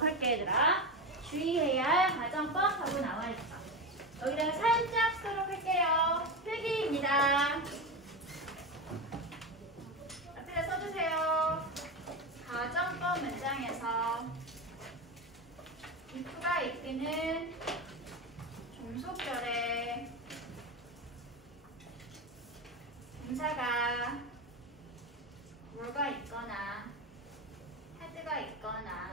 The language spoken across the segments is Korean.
할게 얘들아. 주의해야 할 가정법 하고 나와 있어. 여기다가 살짝 쓰도록 할게요. 필기입니다. 앞에다 써주세요. 가정법 문장에서 if가 이끄는 종속절에 동사가 were가 있거나 had가 있거나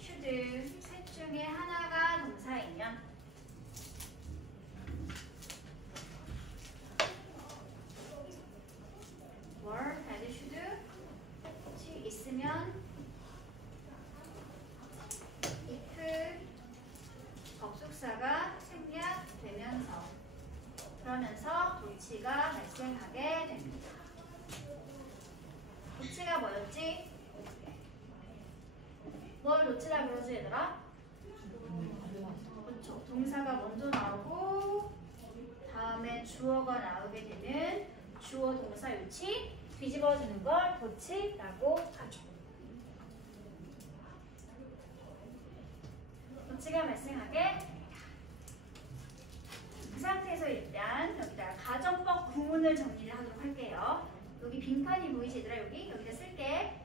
should 셋 중에 하나가 동사이면 were, had, should 있으면 if 접속사가 생략되면서 그러면서 도치가 발생하게 됩니다. 도치가 뭐였지? 뭘 도치라 그러지 얘들아? 그렇죠. 동사가 먼저 나오고 다음에 주어가 나오게 되는 주어 동사 유치 뒤집어주는 걸 도치라고 하죠. 도치가 발생하게 됩니다. 그 상태에서 일단 여기다 가정법 구문을 정리를 하도록 할게요. 여기 빈칸이 보이지 얘들아? 여기다 쓸게.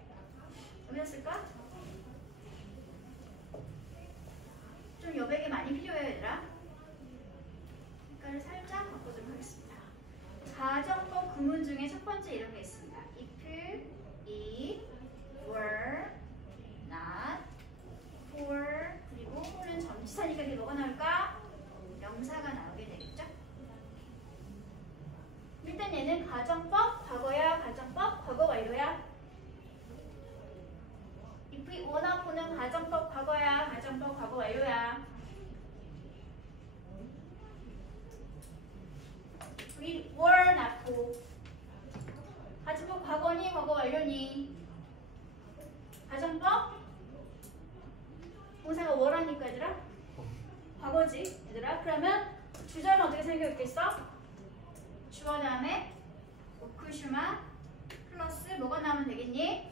여기다 쓸까? 좀 여백이 많이 필요해요 얘들아. 색깔을 살짝 바꿔주도록 하겠습니다. 가정법 구문 중에 첫 번째 이런 게 있습니다. if, were, not, for 그리고 for는 전치사니까 이게 뭐가 나올까? 명사가 나오게 되겠죠? 일단 얘는 가정법 과거야, 가정법 과거 완료야. if, were나 for는 가정법 과거야, 가정법 과거 완료야. 여기 were, not for 가정법 과거니 과거 완료니? 가정법 동사가 were라니까 얘들아? 과거지 얘들아? 그러면 주절은 어떻게 생겼겠어? 주어 다음에 오크슈마 플러스 뭐가 나오면 되겠니?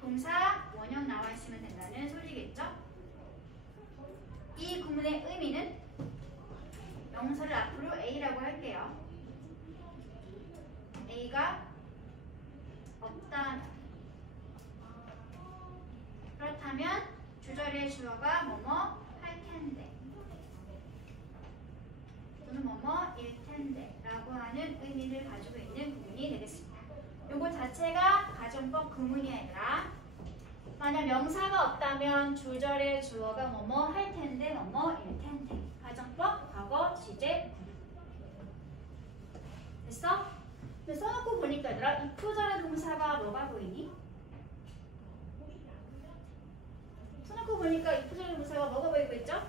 동사 원형 나와 있으면 된다는 소리겠죠? 이 구문의 의미는 명사를 앞으로 A라고 할게요. A가 없다. 그렇다면 주절의 주어가 뭐뭐 할 텐데 또는 뭐뭐일 텐데 라고 하는 의미를 가지고 있는 구문이 되겠습니다. 요거 자체가 가정법 구문이야 얘들아. 만약 명사가 없다면 주절의 주어가 뭐뭐 할 텐데 뭐뭐일 텐데 가정법 과거 시제 됐어? 근데 써놓고 보니까 얘들아 if절의 동사가 뭐가 보이니? 써놓고 보니까 if절의 동사가 뭐가 보이고 있죠?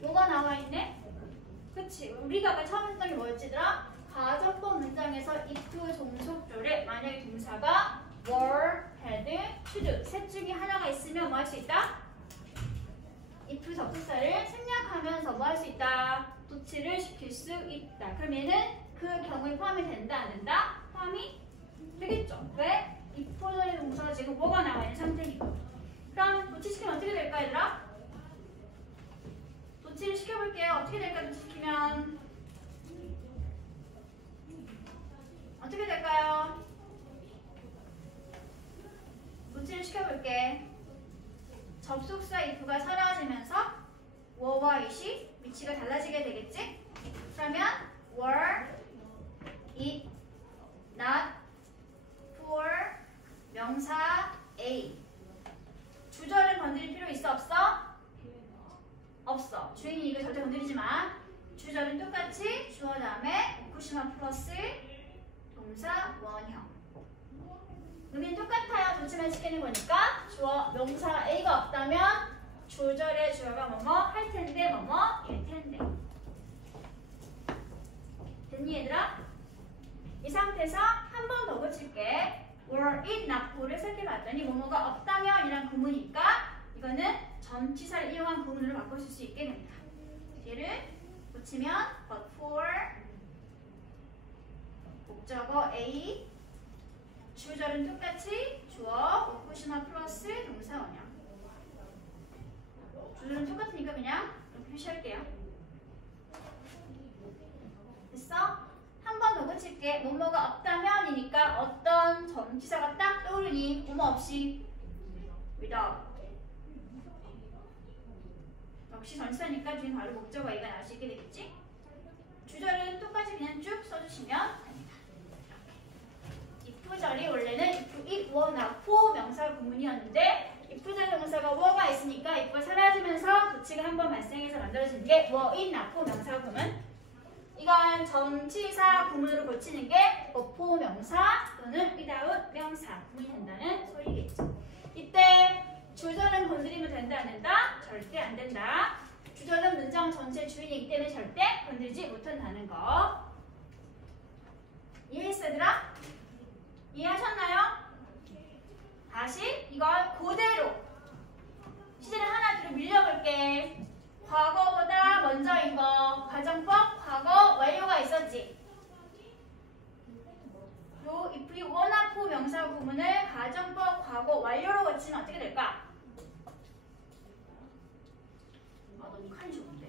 뭐가 나와 있네? 그치? 우리가 아까 처음 했던 게 뭐였지 얘들아? 가정법 문장에서 if 종속절에 만약에 동사가 were, had, should 셋 중에 하나가 있으면 뭐 할 수 있다? if 접속사를 생략하면서 뭐 할 수 있다? 도치를 시킬 수 있다. 그럼 얘는 그 경우에 포함이 된다 안 된다? 포함이 되겠죠. 왜? if절의 동사가 지금 뭐가 나와 있는 상태니까. 그럼 도치시키면 어떻게 될까 얘들아? 도치를 시켜볼게요. 어떻게 될까 도치시키면 어떻게 될까요? 도치를 시켜볼게. 접속사 if가 사라지면서 were와 it이 위치가 달라지게 되겠지? 그러면 were, it, not, for, 명사 A 주절을 건드릴 필요 있어 없어? 없어. 주인이 이거 절대 건드리지 마. 주절은 똑같이 주어 다음에 오쿠시마 플러스 동사 원형. 의미는 똑같아요. 도치만 시키는 거니까 주어 명사 A가 없다면 주절의 주어가 뭐뭐 할 텐데 뭐뭐 일 텐데. 됐니 얘들아? 이 상태에서 한 번 더 고칠게. were, it, not, for를 살펴봤더니 뭐뭐가 없다면 이란 구문이니까 이거는 전치사를 이용한 구문으로 바꿔줄 수 있게 됩니다. 얘를 고치면 but for 목적어 A 주절은 똑같이 주어, 오쿠시마 플러스 동사 원형. 주절은 똑같으니까 그냥 이렇게 표시할게요. 됐어? 한 번 더 고칠게. 뭐뭐가 없다면이니까 어떤 전치사가 딱 떠오르니 뭐뭐 없이 without. 역시 전치사니까 뒤에 바로 목적어 A가 나올 수 있게 되겠지? 주절은 똑같이 그냥 쭉 써주시면 됩니다. if절이 원래는 if, were, not 명사 구문이었는데 if절 동사가 were가 있으니까 if가 사라지면서 도치가 한 번 발생해서 만들어진 게 were, not 명사 구문. 이건 전치사 구문으로 고치는 게 for 명사 또는 without 명사 구문이 된다는 소리겠죠. 이때 주절은 건드리면 된다 안 된다? 절대 안 된다. 주절은 문장 전체 주인이기 때문에 절대 건들지 못한다는 거. 이해했어 얘들아? 이해하셨나요? 다시 이걸 그대로 시제를 하나 뒤로 밀려볼게. 과거보다 먼저인 거 가정법 과거 완료가 있었지. 요 if, were, not 명사 구문을 가정법 과거 완료로 고치면 어떻게 될까? 너무 칼이 좋은데.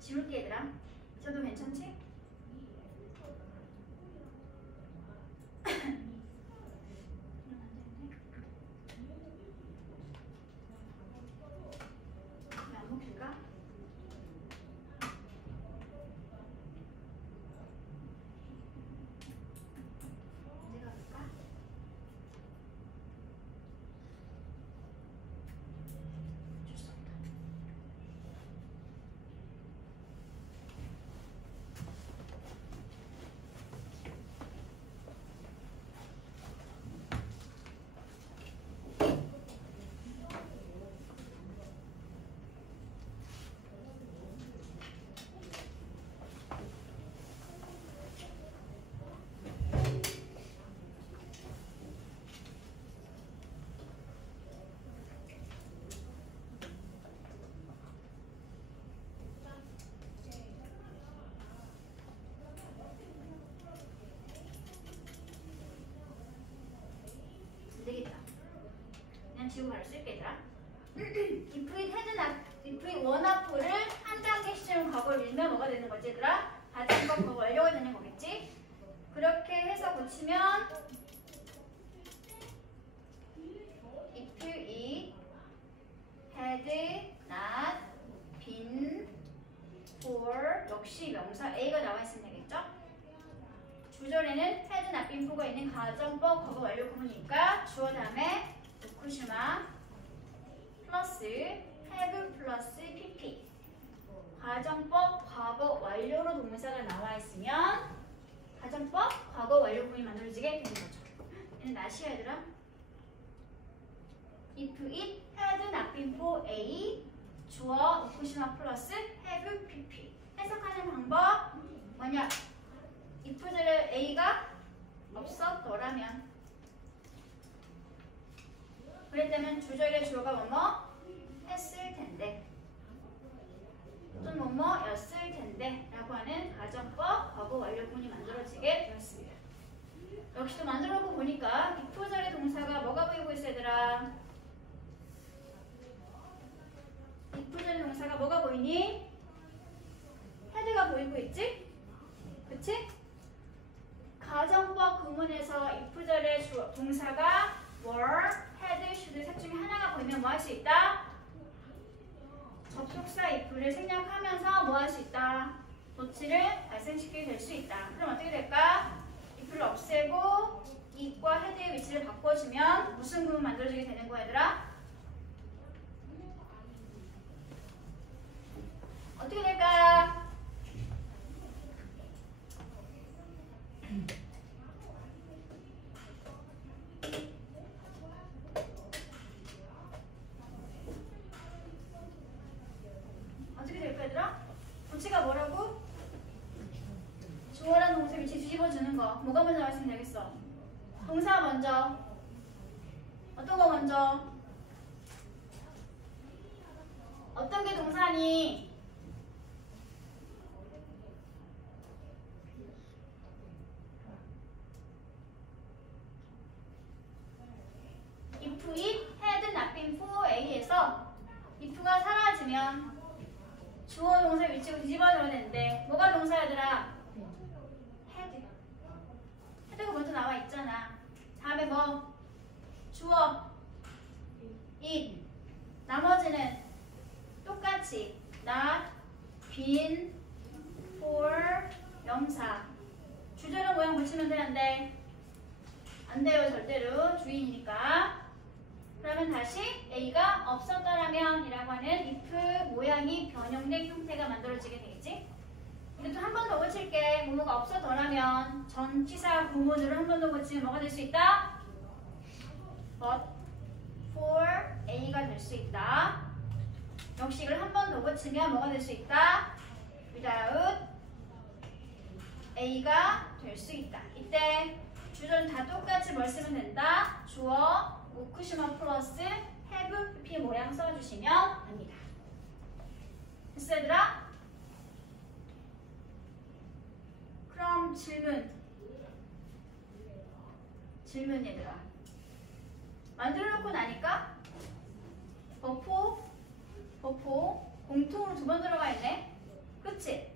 지울게 얘들아. 저도 괜찮지? 안 먹힐까? 언제 가볼까? 되겠다. 그냥 지우고 바로 쓸게 얘들아. if it had not, if it were not를 한 단계 시점 과거를 밀면 뭐가 되는 거지 얘들아? 가정법 과거 완료가 되는 거겠지? 그렇게 해서 고치면 if it had not been for 역시 명사 A가 나와 있으면 되겠죠? 주절에는 had not been for가 있는 가정법 과거 완료 구문이니까 주어 다음에 오쿠시마 플러스 have 플러스 pp. 가정법 과거 완료로 동사가 나와 있으면 가정법 과거 완료 구문이 만들어지게 되는 거죠. 얘는 나시야 얘들아. if it had not been for A 주어 오쿠시마 플러스 have pp. 해석하는 방법 뭐냐? if절에 A가 없었더라면 그랬다면 주절의 주어가 뭐뭐 했을 텐데 또는 뭐뭐였을 텐데 라고 하는 가정법 과거 완료 구문이 만들어지게 되었습니다. 역시 또 만들어보고 보니까 if절의 동사가 뭐가 보이고 있어 얘들아? if절의 동사가 뭐가 보이니? had가 보이고 있지? 그치? 가정법 구문에서 if절의 동사가 were, had, should 셋 중에 하나가 보이면 뭐 할 수 있다? 접속사 if를 생략하면서 뭐 할 수 있다? 도치를 발생시키게 될 수 있다. 그럼 어떻게 될까? if를 없애고 it과 had의 위치를 바꿔주면 무슨 구문 만들어지게 되는 거야 얘들아? 어떻게 될까? 동사 먼저. 어떤 거 먼저? 어떤 게 동사니? If it had not been for A에서 if가 사라지면 주어 동사 위치로 뒤집어져야 되는데 뭐가 동사 얘들아? had. had가 먼저 나와 있잖아. 다음에 뭐? 주어 it. 나머지는 똑같이 not, been, for, 명사. 주절은 모양 붙이면 되는데 안 돼요. 절대로 주인이니까. 그러면 다시 A가 없었더라면 이라고 하는 if 모양이 변형된 형태가 만들어지게 되겠지. 이것도 한 번 더 고칠게. 뭐뭐가 없었더라면 전치사 구문으로 한 번 더 고치면 뭐가 될 수 있다? But for A가 될 수 있다. 역시 이걸 한 번 더 고치면 뭐가 될 수 있다? Without A가 될 수 있다. 이때 주절은 다 똑같이 뭘 쓰면 된다? 주어, 우크시마 플러스 have, pp 모양 써주시면 됩니다. 됐어 얘들아? 그럼 질문 얘들아. 만들어 놓고 나니까 버포 공통으로 두 번 들어가 있네. 그치?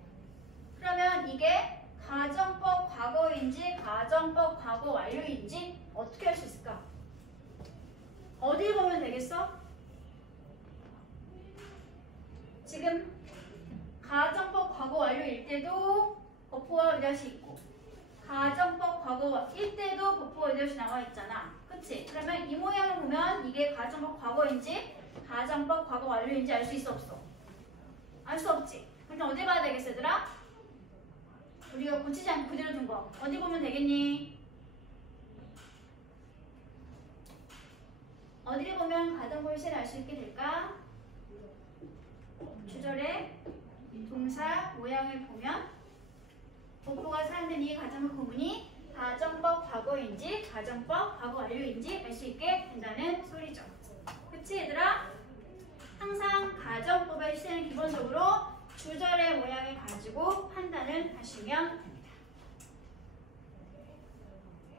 그러면 이게 가정법 과거인지 가정법 과거 완료인지 어떻게 할 수 있을까? 어디 보면 되겠어? 지금 가정법 과거 완료일 때도 버포와 의젓이 있고 가정법 과거일 때도 버포와 의젓이 나와 있잖아. 그치? 그러면 이 모양을 보면 이게 가정법 과거인지 가정법 과거 완료인지 알 수 있어 없어? 알 수 없지? 그럼 어디 봐야 되겠어 얘들아? 우리가 고치지 않고 그대로 둔 거 어디 보면 되겠니? 어디를 보면 가정법 시를 알 수 있게 될까? 주절의 동사 모양을 보면 버포가 사용된 이 가정법 구문이 가정법 과거인지 가정법 과거 완료인지 알 수 있게 된다는 소리죠. 그치 얘들아? 항상 가정법의 시제는 기본적으로 주절의 모양을 가지고 판단을 하시면 됩니다.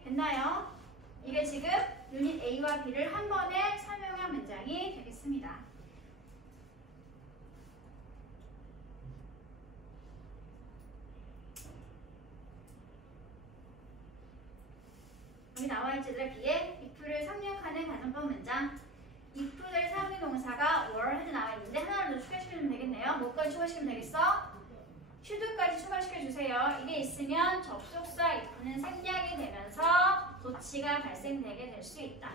됐나요? 이게 지금 유닛 A와 B를 한 번에 설명한 문장이 되겠습니다. 여기 나와있지들 B에 if를 성립하는 가정법 문장. if를 사용된 동사가 were, had 나와 있는데 하나를 더 추가시키면 되겠네요. 뭐까지 추가시키면 되겠어? should까지 추가시켜주세요. 이게 있으면 접속사 if는 생략이 되면서 도치가 발생되게 될 수 있다.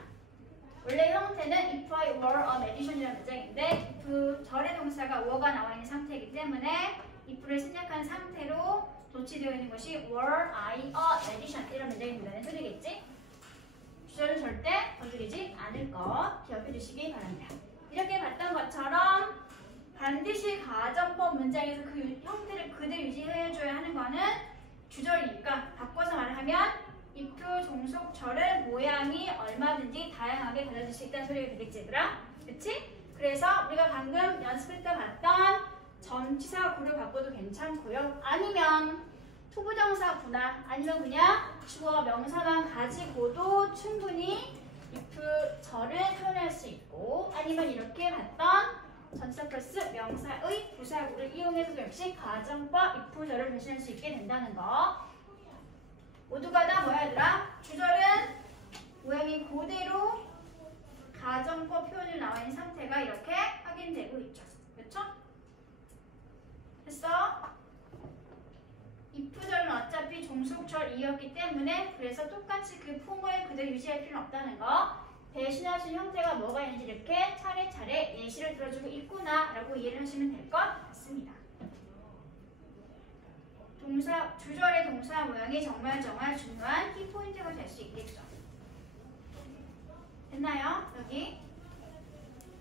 원래 형태는 if I were a magician이라는 문장인데 if 절의 동사가 were가 나와 있는 상태이기 때문에 if를 생략한 상태로 도치되어 있는 것이 were I a magician 이런 문장이 된다는 소리겠지? 주절은 절대 건드리지 않을 거 기억해 주시기 바랍니다. 이렇게 봤던 것처럼 반드시 가정법 문장에서 그 형태를 그대로 유지해줘야 하는 거는 주절이니까 바꿔서 말을 하면 if 종속절의 모양이 얼마든지 다양하게 달라질 수 있다는 소리가 되겠지 얘들아? 그치? 그래서 우리가 방금 연습할 때 봤던 전치사 구를 바꿔도 괜찮고요. 아니면 투부정사 구나 아니면 그냥 주어 명사만 가지고도 충분히 if 절을 표현할 수 있고 아니면 이렇게 봤던 전치사 플러스 명사의 부사구를 이용해서도 역시 가정법 if 절을 대신할 수 있게 된다는 거. 모두가 다 뭐야 얘들아? 주절은 모양이 그대로 가정법 표현이 나와 있는 상태가 이렇게 확인되고 있죠. 그렇죠? 됐어? if절은 어차피 종속절이었기 때문에 그래서 똑같이 그 품을 그대로 유지할 필요는 없다는 거. 대신할 수 있는 형태가 뭐가 있는지 이렇게 차례차례 예시를 들어주고 있구나 라고 이해를 하시면 될 것 같습니다. 주절의 동사 모양이 정말 중요한 키포인트가 될 수 있겠죠. 됐나요? 여기?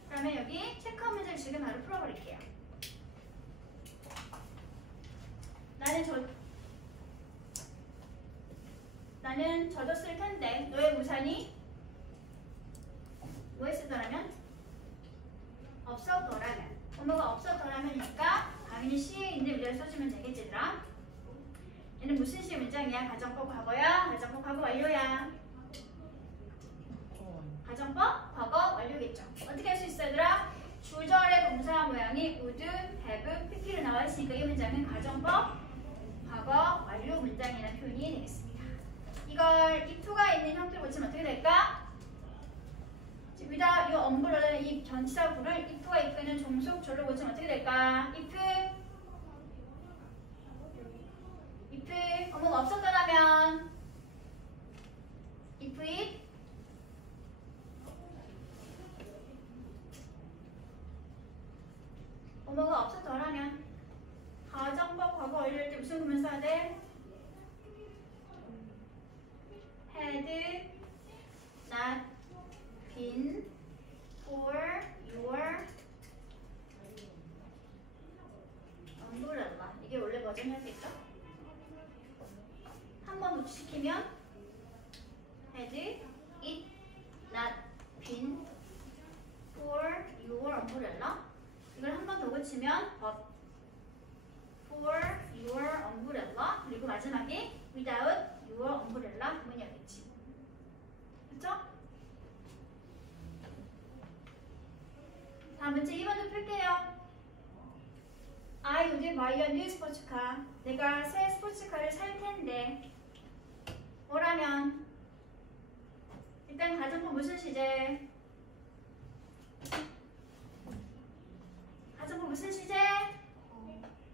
그러면 여기 체크한 문제를 지금 바로 풀어버릴게요. 나는 젖었을 텐데 너의 시간이 뭐 했었더라면? 없었더라면. 뭐가 없었더라면이니까 당연히 시에 있는 미래를 써주면 되겠지, 얘들아. 얘는 무슨 식 문장이야? 가정법 과거야? 가정법 과거 완료야? 가정법 과거 완료겠죠. 어떻게 할 수 있어, 얘들아? 주절의 동사 모양이 would, have, pp로 나와 있으니까 이 문장은 가정법 과거 완료 문장이라는 표현이 되겠습니다. 이걸 if가 있는 형태로 고치면 어떻게 될까? without 이 umbrella 이 전치사 구를 if가 이끄는 종속절로 고치면 어떻게 될까? if 뭐가 없었더라면 if it 뭐가 없었더라면 가정법 과거 완료할 때 무슨 구문 써야 돼? had not been for your umbrella. 이게 원래 버전 할 수 있죠? 한 번 노출시키면 had it not been for your umbrella. 이걸 한 번 더 고치면 but for your umbrella. 그리고 마지막에 without your umbrella 구문이었겠지. 그쵸? 다음 문제 2번도 풀게요. I would buy a new sports car. 내가 새 스포츠카를 살 텐데 뭐라면 일단 가정법 무슨 시제? 가정법 무슨 시제?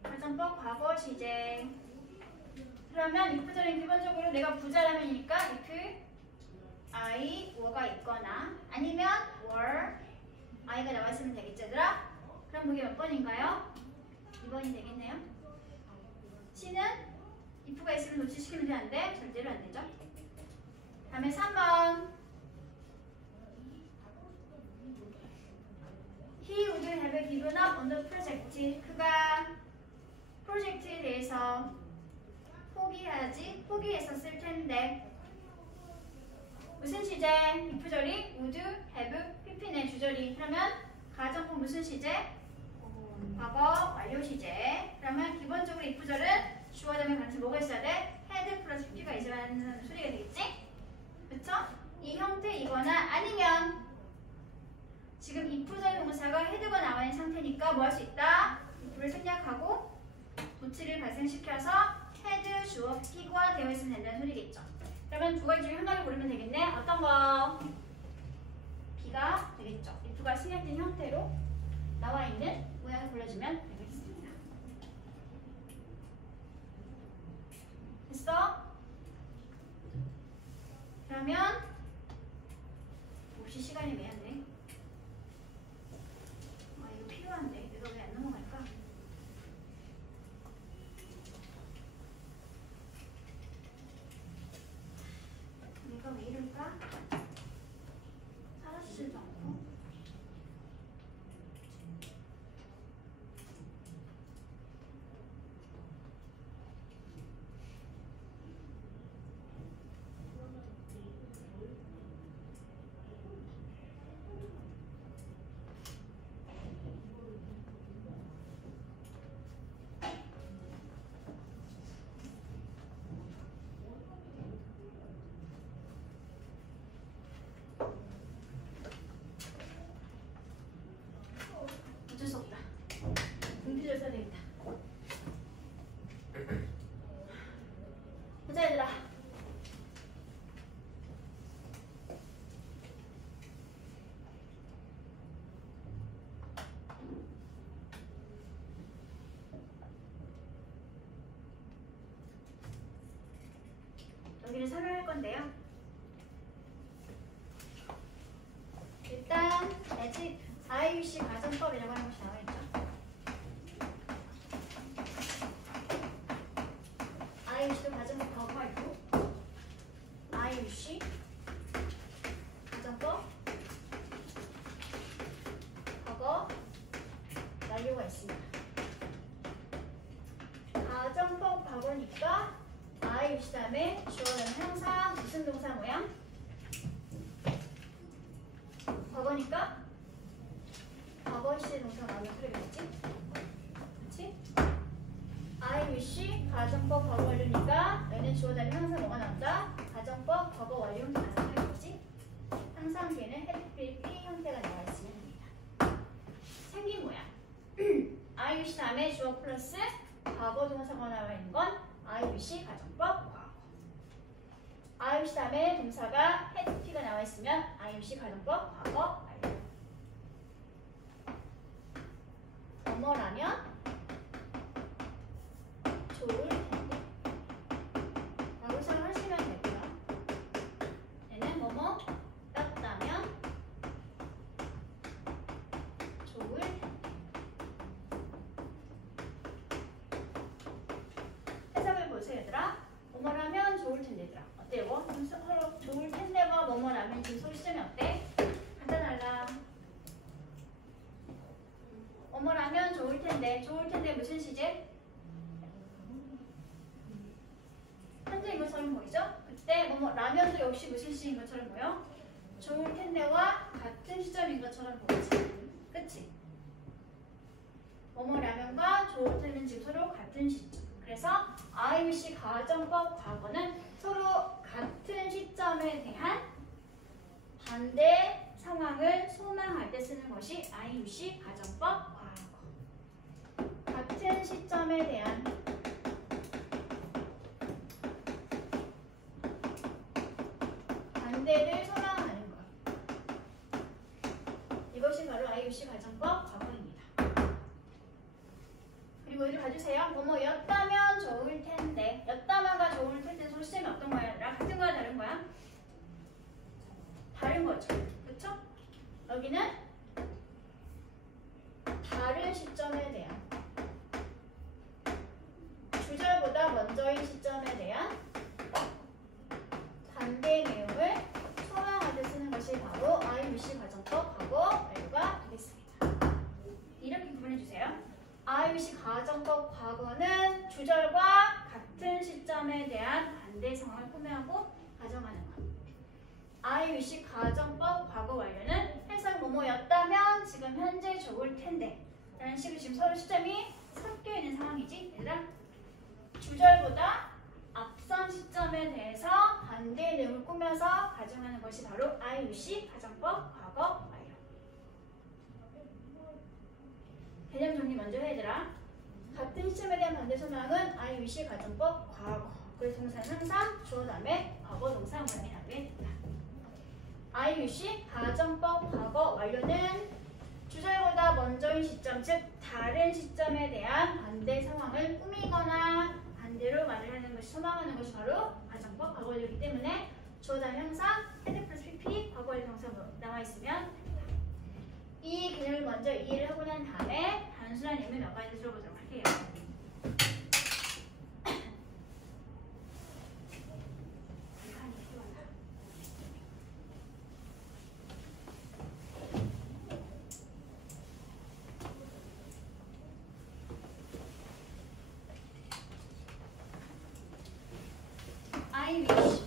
가정법 과거 시제. 그러면 if절은 기본적으로 내가 부자라면이니까 if I were가 있거나 아니면 were I가 나와 있으면 되겠지, 얘들아? 그럼 그게 몇 번인가요? 2번이 되겠네요. C는 if가 있으면 노출시키면 되는데 절대로 안 되죠. 다음에 3번. He would have given up on the project. 그가 프로젝트에 대해서 포기했었을 텐데 무슨 시제? if절이 would have pp네 주절이. 그러면 가정법 무슨 시제? 과거 완료 시제. 그러면 기본적으로 if절은 주어 다음에 같이 뭐가 있어야 돼? had 플러스 pp가 있어야 하는 소리가 되겠지? 그쵸? 이 형태이거나 아니면 지금 if절 동사가 had가 나와 있는 상태니까 뭐 할 수 있다? if를 생략하고 도치를 발생시켜서 had 주어 pp가 되어 있으면 된다는 소리겠죠. 그러면 두 가지 중에 한 가지 고르면 되겠네. 어떤 거? B가 되겠죠. if가 생략된 형태로 나와 있는 모양을 골라주면 되겠습니다. 됐어? 그러면 혹시 시간이 왜 안 돼? 이거 필요한데 이거 왜 안 넘어갈까? 내가 왜 이럴까? 사라지지도 않고. 어쩔 수 없다. 분필을 써야 되겠다. 보자, 얘들아. 여기를 설명할 건데요. 일단 IUC 가정법이라고 하는 것이 나와 있죠. IUC도 가정법 과거가 있고 IUC 가정법 과거 완료가 있습니다. 가정법 과거니까 IUC 다음에 주어는 형사 무슨 동사 모양? 얘는 주어 다음에 항상 뭐가 나온다? 가정법 과거 완료 형태가 나오는 거지. 항상 걔는 헤드필 P 형태가 나와 있으면 됩니다. 생긴 모양. IUC 다음에 주어 플러스 과거 동사가 나와 있는 건 IUC 가정법 과거. IUC 다음에 동사가 헤드피가 나와 있으면 IUC 가정법 과거 완료. 뭐뭐라면 좋을 텐데 라고 생각하시면 되고요. 얘는 뭐뭐 떴다면 좋을 텐데. 해석을 보세요 얘들아. 뭐뭐라면 좋을 텐데 얘들아. 어때 이거? 서로 좋을 텐데와 뭐뭐라면 지금 소리 시점이 어때? 간단하다. 뭐뭐라면 좋을 텐데. 좋을 텐데 무슨 시제? 현재인 것처럼 보이죠? 그때 뭐뭐 라면도 역시 무슨 시인 것처럼 보여? 좋을 텐데와 같은 시점인 것처럼 보이지. 그치? 뭐뭐 라면과 좋을 텐데는 지금 서로 같은 시점. 그래서 IUC 가정법 과거는 서로 같은 시점에 대한 반대 상황을 소망할 때 쓰는 것이 IUC 가정법 과거. 같은 시점에 대한 반대를 소망하는 것. 이것이 바로 IUC 가정법 과거입니다. 그리고 여기 봐주세요. 뭐뭐였다면 좋을 텐데. 였다면과 좋을 텐데 소시점이 어떤 거야? 같은 거야? 다른 거야? 다른 거죠. 그쵸? 여기는 다른 시점에 대한 주절보다 먼저인 시점에 대한 반대 내용을 소망할 때 쓰는 것이 바로 IUC 가정법 과거 완료가 되겠습니다. 이렇게 구분해주세요. IUC 가정법 과거는 주절과 같은 시점에 대한 반대 상황을 포함하고 가정하는 것. IUC 가정법 과거 완료는 해석 뭐뭐였다면 지금 현재 좋을 텐데 라는 식으로 지금 서로 시점이 섞여 있는 상황이지. 얘들아, 주절보다 앞선 시점에 대해서 반대 내용을 꾸며서 가정하는 것이 바로 IUC 가정법 과거 완료. 개념 정리 먼저 해 얘들아. 같은 시점에 대한 반대 소망은 IUC 가정법 과거. 그래서 동사는 항상 주어 다음에 과거 동사 모양이 나오게 된다. IUC 가정법 과거 완료는 주절보다 먼저인 시점, 즉 다른 시점에 대한 반대 상황을 꾸미거나 반대로 말을 하는 것이 소망하는 것이 바로 가정법 과거 완료이기 때문에 주어 다음에 항상 헤드 플러스 PP 과거 완료 동사 나와 있으면 됩니다. 이 개념을 먼저 이해를 하고 난 다음에 단순한 예문 몇 가지 들어보도록 할게요. I wish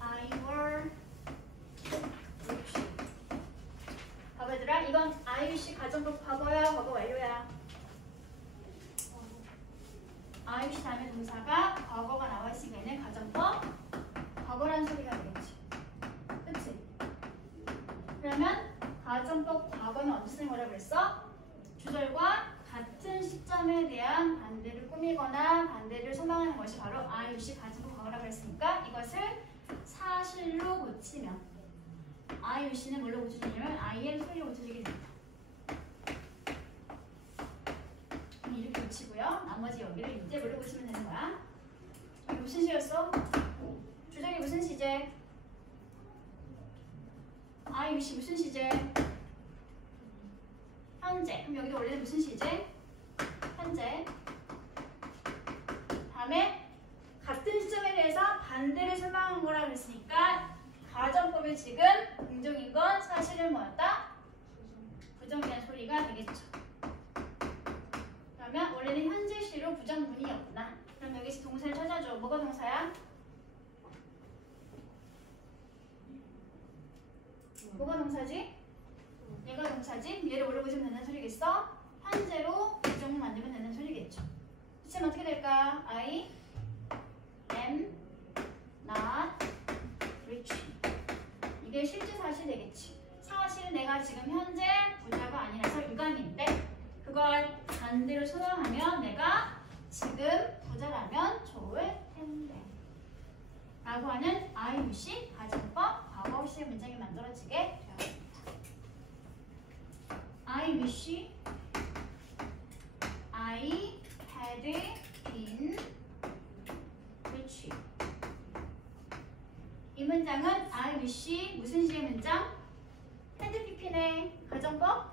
I were rich. 봐봐 얘들아, 이건 IUC 가정법 과거야, 과거 완료야? IUC 다음에 동사가 과거가 나와 있으니까 얘는 가정법 과거라는 소리가 되겠지. 그치? 그러면 가정법 과거는 언제 쓰는 거라고 그랬어? 주절과 같은 시점에 대한 반대를 꾸미거나 반대를 소망하는 것이 바로 IUC 가정법 과거라고 했으니까 이것을 사실로 고치면 IUC는 뭘로 고쳐지냐면 IM 소리로 고쳐지게 됩니다. 이렇게 고치고요. 나머지 여기를 이제 뭘로 고치면 되는 거야? 여기 무슨 시였어? 주절이 무슨 시제? IUC 무슨 시제? 현재. 그럼 여기도 원래는 무슨 시제? 현재. 다음에 같은 시점에 대해서 반대를 설명한 거라 그랬으니까 가정법이 지금 긍정인 건 사실은 뭐였다? 부정이라는 소리가 되겠죠. 그러면 원래는 현재시로 부정문이었구나. 그럼 여기서 동사를 찾아줘. 뭐가 동사야? 뭐가 동사지? 얘가 동사지? 얘를 뭐로 보시면 되는 소리겠어? 현재로 부정문 만들면 되는 소리겠죠. 그치면 어떻게 될까? I 지금 현재 부자가 아니라서 유감인데 그걸 반대로 소망하면 내가 지금 부자라면 좋을 텐데 라고 하는 I wish 가정법 과거시 문장이 만들어지게 되었습니다. I wish I had been rich. 이 문장은 I wish 무슨 시의 문장? had pp네. 가정법?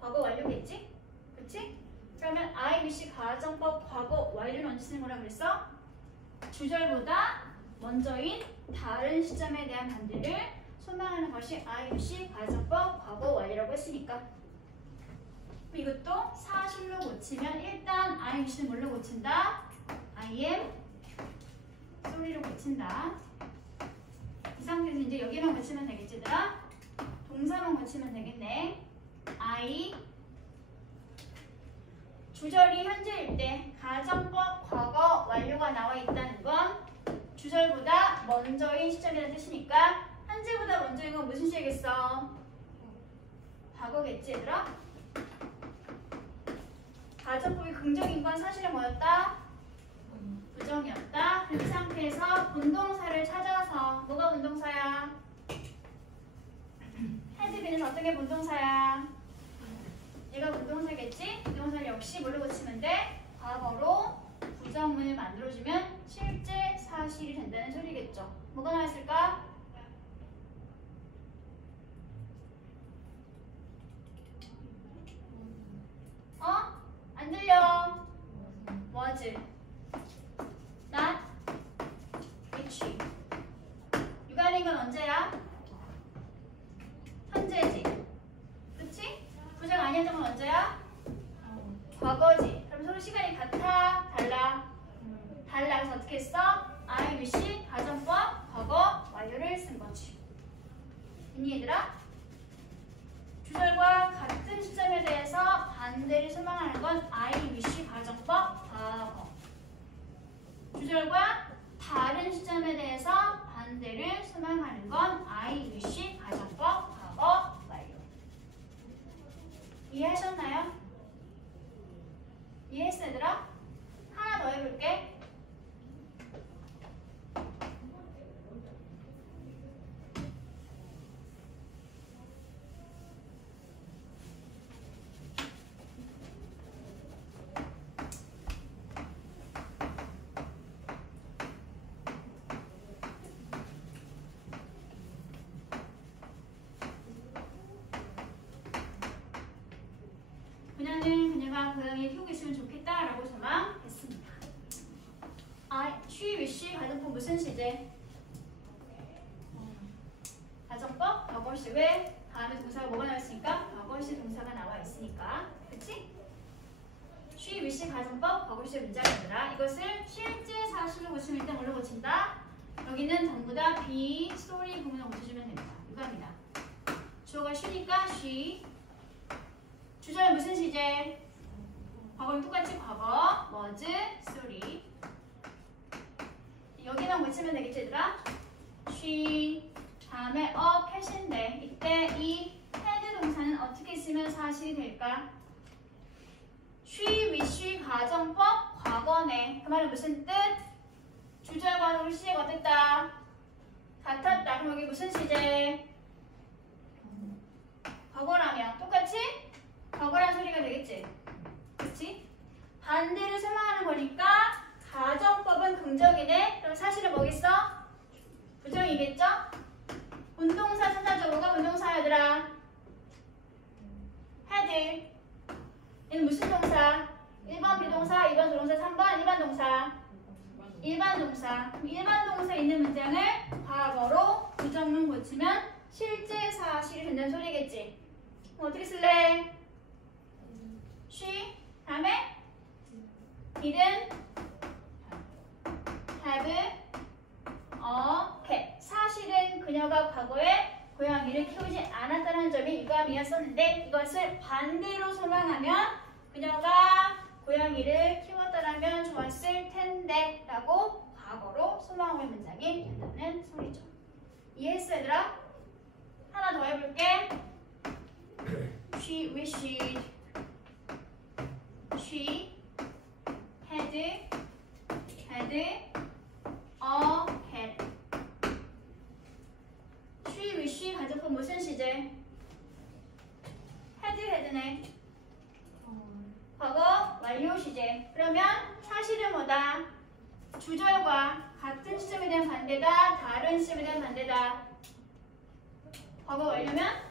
과거 완료겠지? 그치? 그러면 I wish 가정법 과거 완료는 언제 쓰는 거라 그랬어? 주절보다 먼저인 다른 시점에 대한 반대를 소망하는 것이 I wish 가정법 과거 완료라고 했으니까 이것도 사실로 고치면 일단 I wish는 뭘로 고친다? I am sorry로 고친다. 이 상태에서 이제 여기만 고치면 되겠지 얘들아? 동사만 고치면 되겠네. I 주절이 현재일 때 가정법 과거 완료가 나와 있다는 건 주절보다 먼저인 시점이라는 뜻이니까 현재보다 먼저인 건 무슨 시겠어? 과거겠지 얘들아? 가정법이 긍정인 건 사실은 뭐였다? 부정이었다. 그 상태에서 분동사를 찾아서 뭐가 분동사야? 헤드비는 어떤 게 분동사야? 얘가 분동사겠지? 분동사를 역시 뭘로 고치면 돼? 과거로 부정문을 만들어주면 실제 사실이 된다는 소리겠죠. 뭐가 나왔을까? 안 들려. was not rich. 유관인 건 언제야? 현재지. 그치? 부정 아니었던 건 언제야? 과거지. 그럼 서로 시간이 같아? 달라? 달라. 그래서 어떻게 했어? I wish 가정법 과거 완료를 쓴 거지. 있니 얘들아? 주절과 같은 시점에 대해서 반대를 소망하는 건 I wish 가정법 과거. 주절과 다른 시점에 대해서 반대를 소망하는 건 I wish 가정법 과거 완료. 이해하셨나요? 이해했어 얘들아? 하나 더 해볼게. 그녀가 고양이를 키우고 있으면 좋겠다라고 소망했습니다. she wish 가정법 무슨 시제? 가정법 과거시. 왜? 다음에 동사가 뭐가 나와 있으니까? 과거시 동사가 나와 있으니까. 그치? she wish 가정법 과거시 문장이더라. 이것을 실제 사실로 고치면 일단 뭘로 고친다? 여기는 전부 다 be, story 부분을 고쳐주면 됩니다. 이거입니다. 주어가 she니까 she. 주절 무슨 시제? 과거는 똑같이 과거, was, story. 여기만 고치면 되겠지 얘들아? she 다음에 had인데 이때 이 had 동사는 어떻게 쓰면 사실이 될까? she wish 가정법 과거네. 그 말은 무슨 뜻? 주절과 동시에가 어땠다? 같았다. 그럼 여기 무슨 시제? 과거라면 똑같이 과거란 소리가 되겠지? 그치? 반대를 소망하는 거니까 가정법은 긍정이네. 그럼 사실은 뭐겠어? 부정이겠죠? 운동사 찾아줘. 뭐가 운동사야 얘들아? had. 얘는 무슨 동사? 1번 비동사, 2번 조동사, 3번 일반 동사. 일반 동사. 일반 동사 있는 문장을 과거로 부정문 고치면 실제 사실이 된다는 소리겠지? 그럼 어떻게 쓸래? she 다음에 didn't have a cat. 사실은 그녀가 과거에 고양이를 키우지 않았다는 점이 유감이었었는데 이것을 반대로 소망하면 그녀가 고양이를 키웠더라면 좋았을 텐데 라고 과거로 소망하는 문장이 된다는 소리죠. 이해했어 얘들아? 하나 더 해볼게. She wished. She had a cat. She wish 가정법 무슨 시제? had네. 과거 완료 시제. 그러면 사실은 뭐다? 주절과 같은 시점에 대한 반대다, 다른 시점에 대한 반대다. 과거 완료면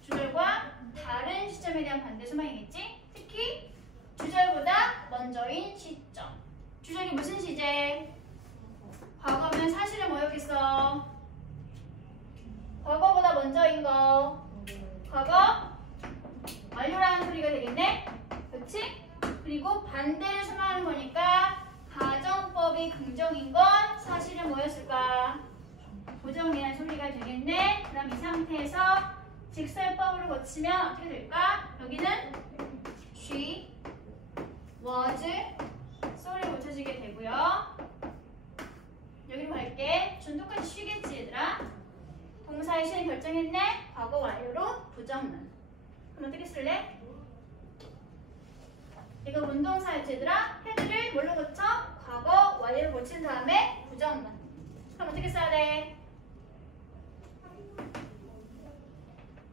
주절과 다른 시점에 대한 반대 소망이겠지? 특히 주절보다 먼저인 시점. 주절이 무슨 시제? 과거면 사실은 뭐였겠어? 과거보다 먼저인 거. 과거 완료라는 소리가 되겠네? 그렇지? 그리고 반대를 소망하는 거니까 가정법이 긍정인 건 사실은 뭐였을까? 부정이라는 소리가 되겠네? 그럼 이 상태에서 직설법으로 고치면 어떻게 될까? 여기는 she was so를 고쳐지게 되고요. 여기로 갈게. 준 똑같이 쉬겠지 얘들아? 동사의 시는 결정했네? 과거 완료로 부정문. 그럼 어떻게 쓸래? 이거 운동사였지 얘들아? 헤드를 뭘로 고쳐? 과거 완료로 고친 다음에 부정문. 그럼 어떻게 써야 돼?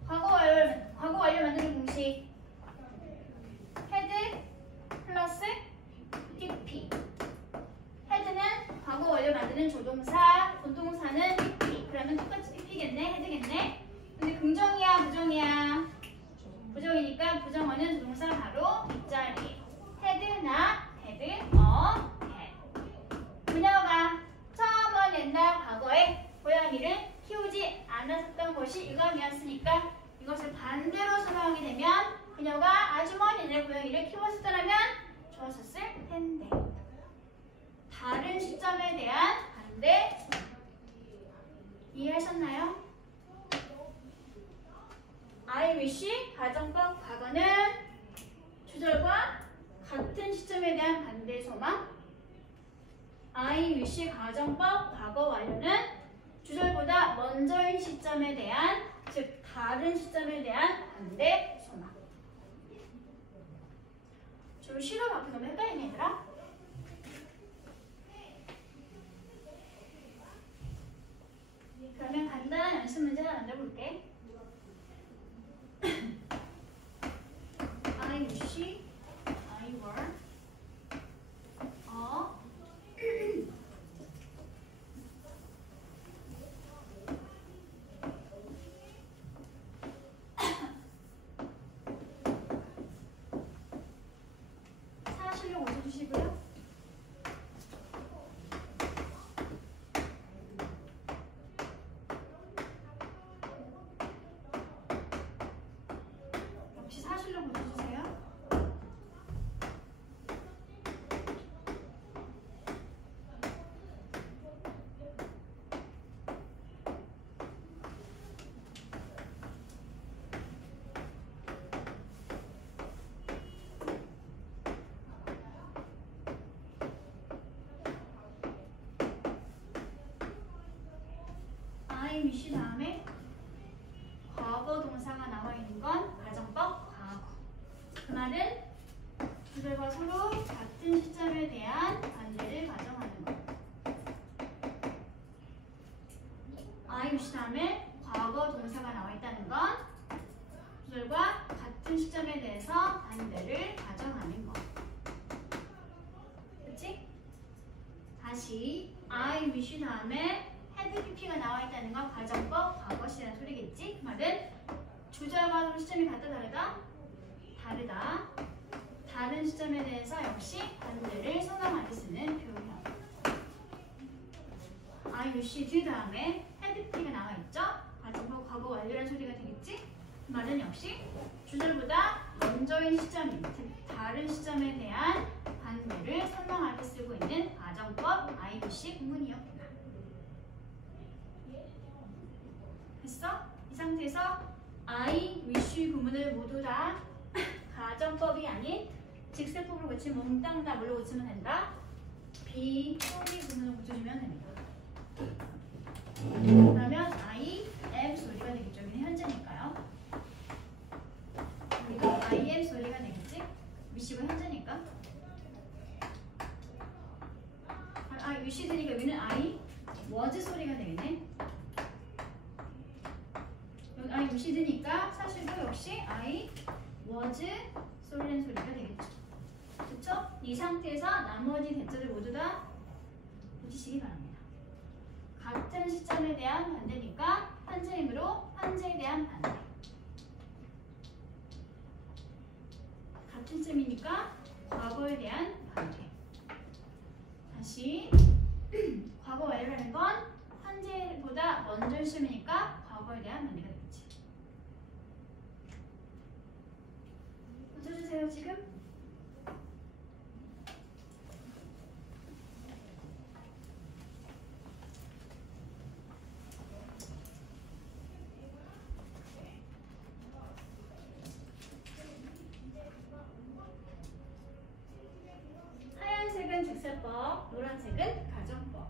과거 완료 만드는 공식. 헤드 플러스 PP. 헤드는 과거 완료 만드는 조동사, 본동사는 PP. 그러면 똑같이 PP겠네? 헤드겠네? 근데 긍정이야, 부정이야? 부정이니까 부정어는 조동사 바로 뒷자리. 헤드나 헤드, 헤드. 그녀가 처음은 옛날 과거에 고양이를 키우지 않았던 것이 유감이었으니까 이것을 반대로 설명하게 되면 그녀가 아주 먼 옛날 고양이를 키웠었다면 좋았었을 텐데. 다른 시점에 대한 반대 이해하셨나요? I wish 가정법 과거는 주절과 같은 시점에 대한 반대 소망. I wish 가정법 과거 완료는 주절보다 먼저인 시점에 대한, 즉 다른 시점에 대한 반대 소망. 좀 시로 바뀌면 너무 헷갈리네 얘들아. 그러면 간단한 연습 문제 하나 만들어볼게. I wish I were 사실로 고쳐주시고요. 역시 사실로 고쳐주세요. I wish 다음에 과거 동사가 나와 있는 건 가정법 과거. 그 말은 주절과 서로 같은 시점에 대한 반대를 가정하는 것. I wish 다음에 과거 동사가 나와 있다는 건 주절과 같은 시점에 대해서 반대를 가정하는 것. 그치? 다시 I wish 다음에 헤드 PP가 나와 있다는 건 가정법 과거시라는 소리겠지? 그 말은 주절과 서로 시점이 같다 다르다? 다르다. 다른 시점에 대해서 역시 반대를 선언하게 쓰는 표현. I wish 뒤 다음에 헤드 PP가 나와 있죠? 가정법 과거 완료라는 소리가 되겠지? 그 말은 역시 주절보다 먼저인 시점인, 즉 다른 시점에 대한 반대를 설명하게 쓰고 있는 가정법 I wish 구문이었구나. 됐어? 이 상태에서 I wish 구문을 모두 다 가정법이 아닌 직설법으로 고치면 몽땅 다 뭘로 고치면 된다? be 소리 구문을 고쳐주면 됩니다. 그러면 I am 소리 소리가 되겠네. 여기 I wish 드니까 사실도 역시 I was 소리라는 소리가 되겠죠. 그쵸? 이 상태에서 나머지 대자들 모두 다 붙이시기 바랍니다. 같은 시점에 대한 반대니까 현재이므로 현재에 대한 반대. 같은 시점이니까 과거에 대한 반대. 다시 과거 완료라는 건 현재보다 먼저 시점이니까 과거에 대한 반대가 되겠지. 맞춰주세요 지금. 하얀색은 직설법, 노란색은 가정법.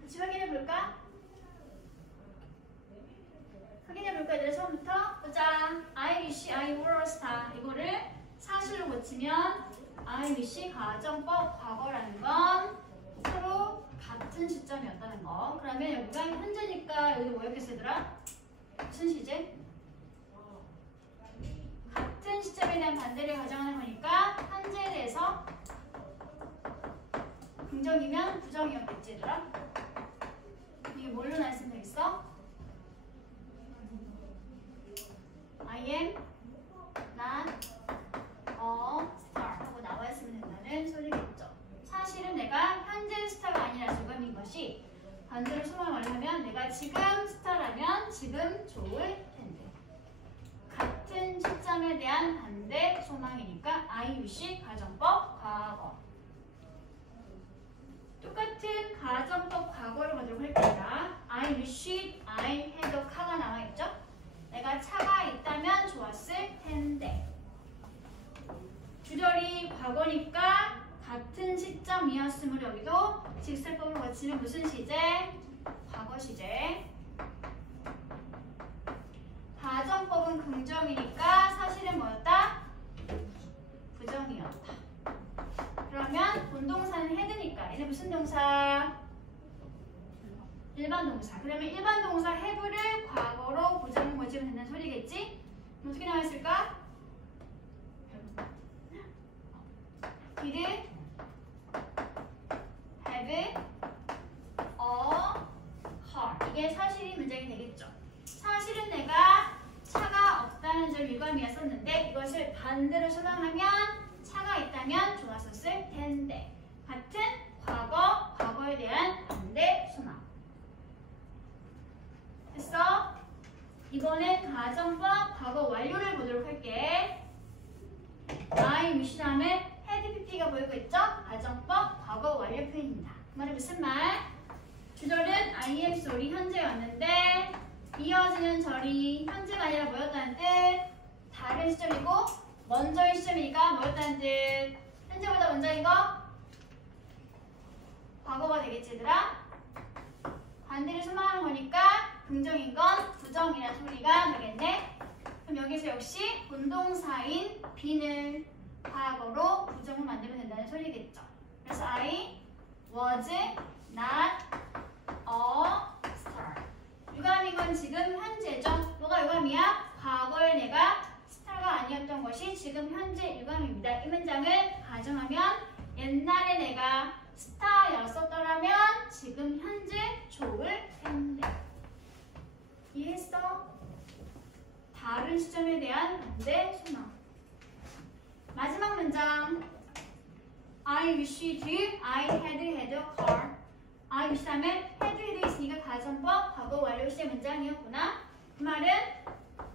같이 확인해볼까? 확인해볼까 얘들아 처음부터? 보자. I wish I were a star. 이거를 사실로 고치면 I wish 가정법 과거라는 건 서로 같은 시점이었다는 거. 그러면 여기가 현재니까 여기 뭐였겠어 얘들아? 무슨 시제? 같은 시점에 대한 반대를 가정하는 거니까 현재에 대해서 긍정이면 부정이었겠지 얘들아? 이게 뭘로 나왔으면 되겠어? I am not a star 하고 나와있으면 된다는 소리겠죠. 사실은 내가 현재 스타가 아니라 지금인 것이 반대로 소망을 하면 내가 지금 스타라면 지금 좋을 텐데. 같은 시점에 대한 반대 소망이니까 I wish 가정법 과거. 똑같은 가정법 과거를 보도록 할게요. I wish I had a car가 나와있죠? 내가 차가 있다면 좋았을 텐데. 주절이 과거니까 같은 시점이었으므로 여기도 직설법을 거치면 무슨 시제? 과거 시제. 가정법은 긍정이니까 사실은 뭐였다? 부정이었다. 그러면 본동사는 had니까 얘는 무슨 동사? 일반 동사. 그러면 일반 동사 have를 과거로 부정을 고치면 된다는 소리겠지? 어떻게 나와있을까? did have a car. 이게 사실이 문장이 되겠죠. 사실은 내가 차가 없다는 점 유감이었었는데 이것을 반대로 설명하면 차가 있다면 좋았었을 텐데. 같은 과거, 과거에 대한 반대 소망. 됐어? 이번엔 가정법 과거 완료를 보도록 할게. I wish 다음에 had pp가 보이고 있죠? 가정법 과거 완료 표현입니다. 그 말이 무슨 말? 주절은 I am sorry 현재였는데 이어지는 절이 현재가 아니라 뭐였다는 뜻? 다른 시점이고 먼저의 시점이니까 뭐였다는 뜻? 현재보다 먼저인 거 과거가 되겠지 얘들아? 반대를 소망하는 거니까 긍정인 건 부정이라는 소리가 되겠네. 그럼 여기서 역시 본동사인 be는 과거로 부정을 만들면 된다는 소리겠죠. 그래서 I was not a star. 유감인 건 지금 현재죠. 뭐가 유감이야? 과거에 내가 스타가 아니었던 것이 지금 현재 유감입니다. 이 문장을 가정하면 옛날에 내가 스타였었더라면 지금 현재 좋을 텐데. 이해했어? 다른 시점에 대한 반대 소망. 마지막 문장. I wished I had a car. I wish 다음에 had 있으니까 가정법 과거 완료 시제 문장이었구나. 그 말은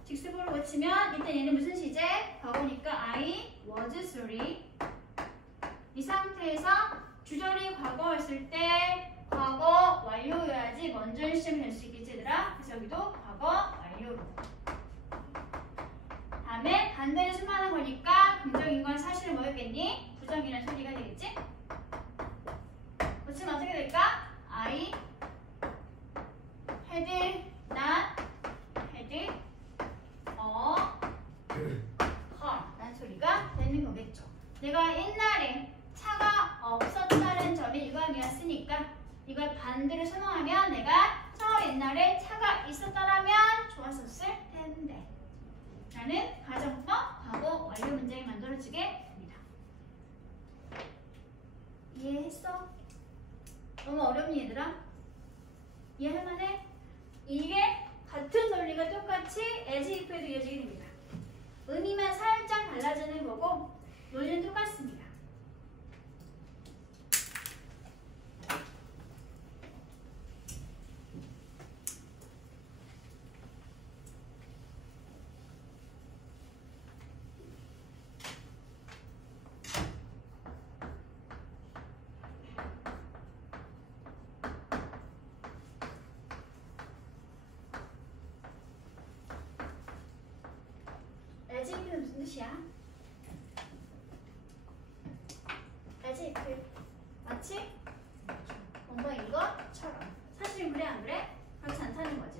직습으로 고치면 일단 얘는 무슨 시제? 과거니까 I was three. 이 상태에서 주절이 과거였을 때 과거 완료여야지 먼저 시점이 될 수 있겠지 얘들아. 그래서 여기도 과거 완료로. 다음에 반대를 수많은 거니까 긍정인 건 사실은 뭐였겠니? 부정이라는 소리가 되겠지? 고치면 어떻게 될까? I had not had a car 라는 소리가 되는 거겠죠. 내가 옛날에 차가 없었다는 점이 유감이었으니까 이걸 반대로 선호하면 내가 저 옛날에 차가 있었더라면 좋았었을 텐데 라는 가정법 과거 완료 문장이 만들어지게 됩니다. 이해했어? 너무 어렵니 얘들아? 이해할만해? 이게 같은 논리가 똑같이 as if에도 이어지게 됩니다. 의미만 살짝 달라지는 거고 논리는 똑같습니다. as if는 무슨 뜻이야? as if 마치 뭔가인 것처럼. 사실은 그래 안 그래? 그렇지 않다는 거지.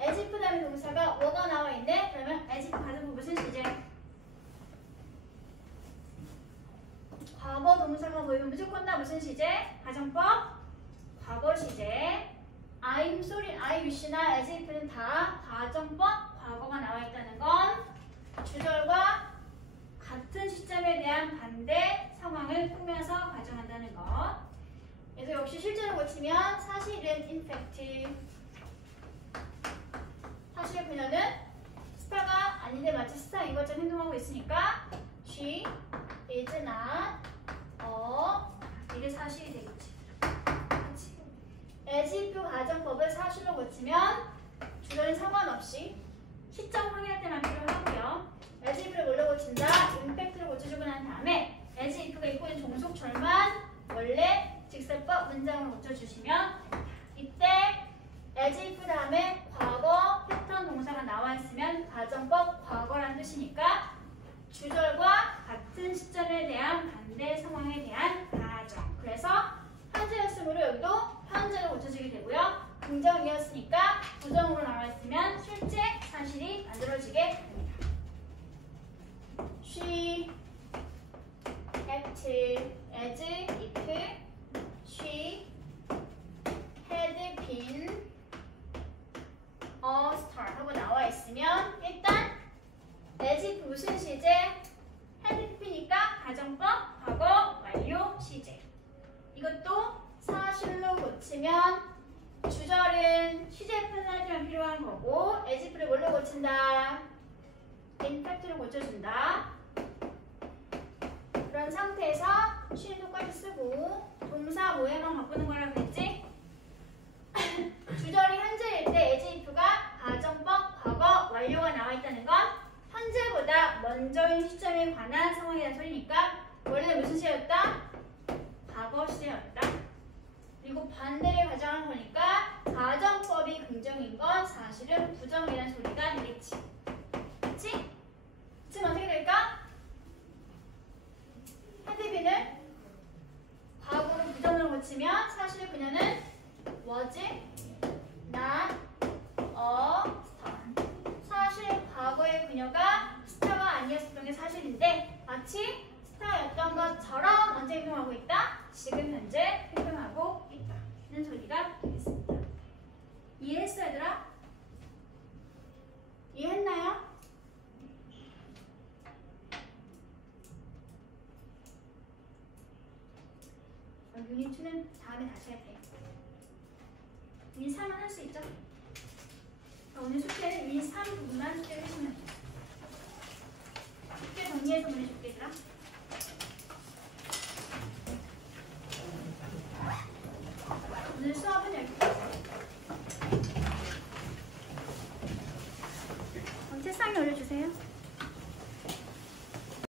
as if 다음에 동사가 뭐가 나와 있네? 그러면 as if 가정법 무슨 시제? 과거 동사가 모이면 무조건 다 무슨 시제? 가정법 과거 시제. I'm sorry, I wish나 as if는 다 가정법 과거가 나와 있다는 건 주절과 같은 시점에 대한 반대 상황을 꾸며서 가정한다는 것. 그래서 역시 실제로 고치면 사실은 in fact 사실 그녀는 스타가 아닌데 마치 스타인 것처럼 행동하고 있으니까 she is not 이게 사실이 되겠지. 그렇지. as if 가정법을 사실로 고치면 주절은 상관없이 시점 확인할 때만 필요하고요. as if를 뭘로 고친다? 임팩트를 고쳐주고 난 다음에 as if가 입고 있는 종속절만 원래 직설법 문장으로 고쳐주시면 이때 as if 다음에 과거 패턴 동사가 나와 있으면 가정법 과거란 뜻이니까 주절과 같은 시점에 대한 반대 상황에 대한 가정. 그래서 현재였으므로 여기도 현재로 고쳐지게 되고요. 긍정이었으니까 부정으로 나와 있으면 실제 사실이 만들어지게 됩니다. She acted as if she had been a star 하고 나와 있으면 일단 as if 무슨 시제? had if니까 가정법 과거 완료 시제. 이것도 사실로 고치면 주절은 시제 페널티만 필요한 거고 as if를 뭘로 고친다? 임팩트로 고쳐준다. 그런 상태에서 she는 똑같이 쓰고 동사 모양만 바꾸는 거라 그랬지? 주절이 현재일 때 as if가 가정법 과거 완료가 나와 있다는 건 현재보다 먼저인 시점에 관한 상황이라는 소리니까 원래 무슨 시제였다? 과거 시제였다. 그리고 반대를 가정한 거니까 가정법이 긍정인 건 사실은 부정이라는 소리가 되겠지. 그치? 지금 어떻게 될까? was not a star. 사실 과거의 그녀가 스타가 아니었던 게 사실인데 마치 스타였던 것처럼 언제 행동하고 있다? 지금 현재 행동하고 있다는 소리가 되겠습니다. 이해했어 얘들아? 이해했나요? 유닛 2는 다음에 다시 할게요. 유닛 3은 할 수 있죠? 오늘 숙제는 유닛 3 부분만 숙제를 해주면 돼요. 숙제 정리해서 보내줄게 얘들아.